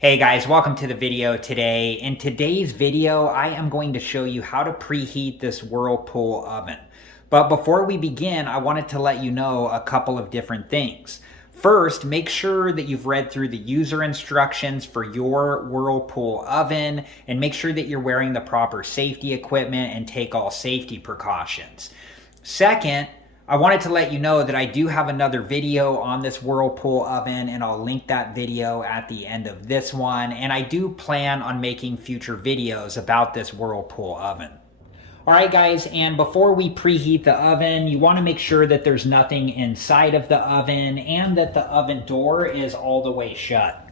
Hey guys, welcome to the video today. In today's video, I am going to show you how to preheat this Whirlpool oven. But before we begin, I wanted to let you know a couple of different things. First, make sure that you've read through the user instructions for your Whirlpool oven and make sure that you're wearing the proper safety equipment and take all safety precautions. Second, I wanted to let you know that I do have another video on this Whirlpool oven, and I'll link that video at the end of this one. And I do plan on making future videos about this Whirlpool oven. All right, guys, and before we preheat the oven, you want to make sure that there's nothing inside of the oven and that the oven door is all the way shut.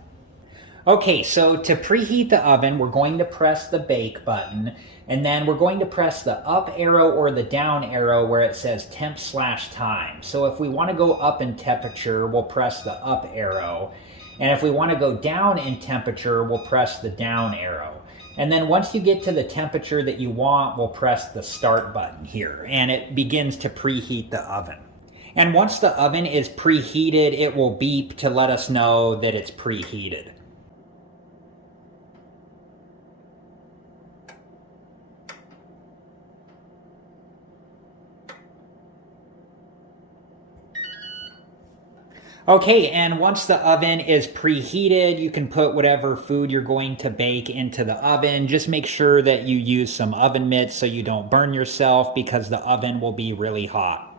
Okay, so to preheat the oven, we're going to press the bake button, and then we're going to press the up arrow or the down arrow where it says temp/time. So if we want to go up in temperature, we'll press the up arrow. And if we want to go down in temperature, we'll press the down arrow. And then once you get to the temperature that you want, we'll press the start button here, and it begins to preheat the oven. And once the oven is preheated, it will beep to let us know that it's preheated. Okay, and once the oven is preheated, you can put whatever food you're going to bake into the oven. Just make sure that you use some oven mitts so you don't burn yourself because the oven will be really hot.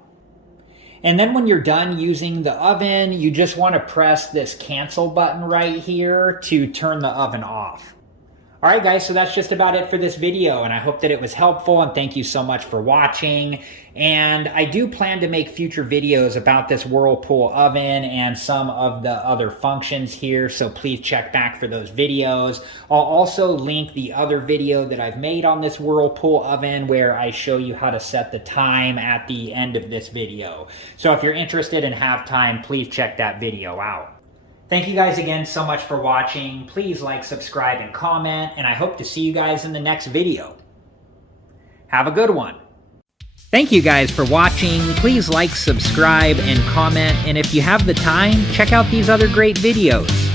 And then when you're done using the oven, you just want to press this cancel button right here to turn the oven off. All right, guys, so that's just about it for this video, and I hope that it was helpful, and thank you so much for watching. And I do plan to make future videos about this Whirlpool oven and some of the other functions here, so please check back for those videos. I'll also link the other video that I've made on this Whirlpool oven where I show you how to set the time at the end of this video. So if you're interested and have time, please check that video out. Thank you guys again so much for watching. Please like, subscribe, and comment, and I hope to see you guys in the next video. Have a good one. Thank you guys for watching. Please like, subscribe, and comment, and if you have the time, check out these other great videos.